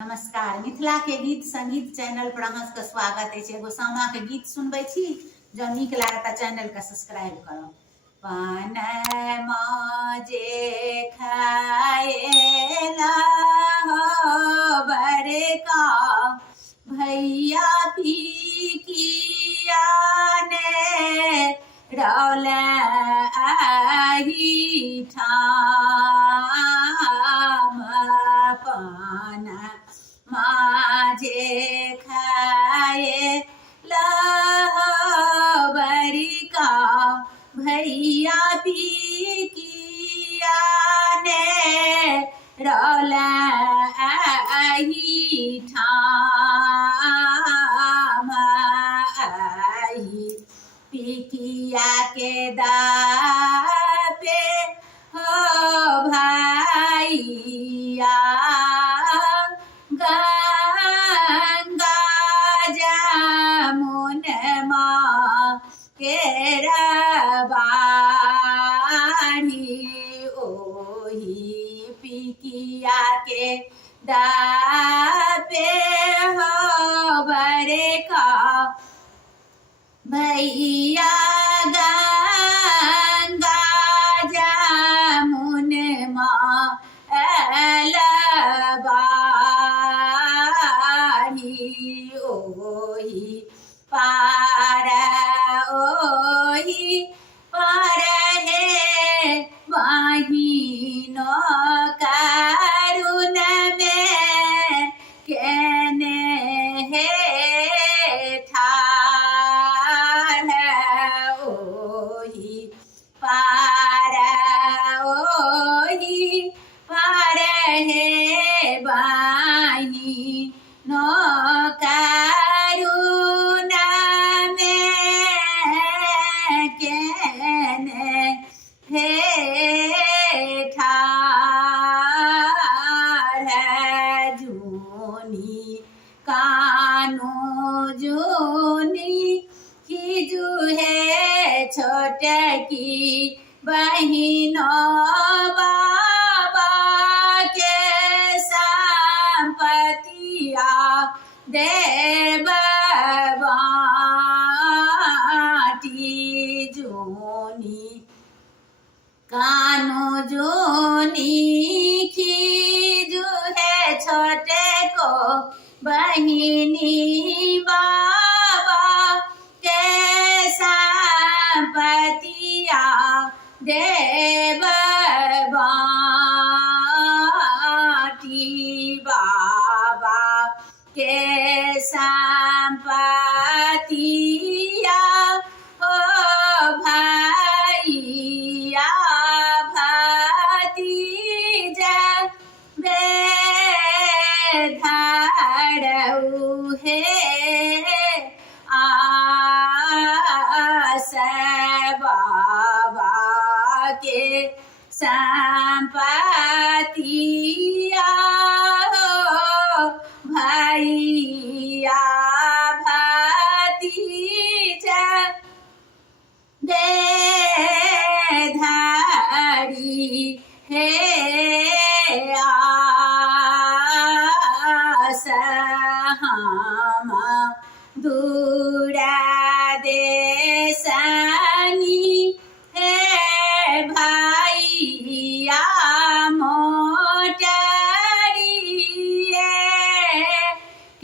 नमस्कार। मिथिला के गीत संगीत चैनल पर अहाँ सबके स्वागत है। एगो सामा के गीत सुनबै छी, जो नीक लागता चैनल के सब्सक्राइब करो। पान जे खाएला हो बड़का भैया पिकिया ने रौला आही ठाम पान माझे खाए लहबरिका भैया पिकिया ने रौला आही ठाम आही पिकिया के दापे हो भाइया गंगा जमुन माँ केरा बाड़ी ओही पिकिया के दापे हो बड़का भैया गंगा जमुन माँ लबाही ओही पार है बहिनो करुण में केने है ठार ओही पार है बहिनो करुण में केने है ठार जूनी कानो जूनी खिजू है छोटे की बहिनों बाबा के संपतिया देव बाटी जूनी कानो जूनी खिजू है छोटे को बहिनी बाबा के संपतिया देव बाटी बाबा के संपतिया हो भैया भतीजा बेधड़ऊ है आस बाबा के संपतिया हो भैया भतीजा बेधड़ी है आस हम दूरा देशनी है भैया मोटरिए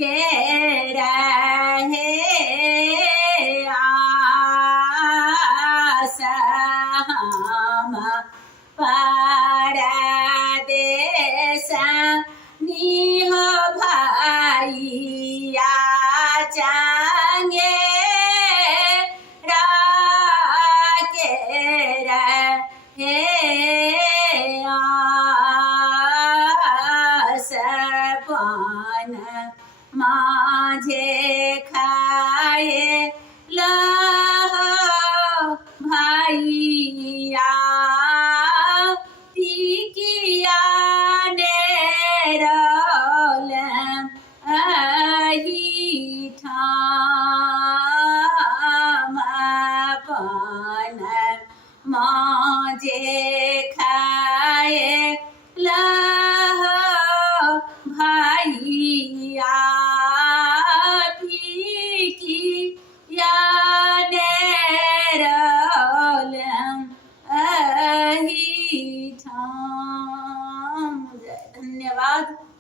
के रहे आस हम परदेश निहो भैया चांगे राके रहे आस पान माझे खाए लहो भैया पिकिया ने रौल आही ठाम पान माझे खाए लहो भाई राम जय। धन्यवाद।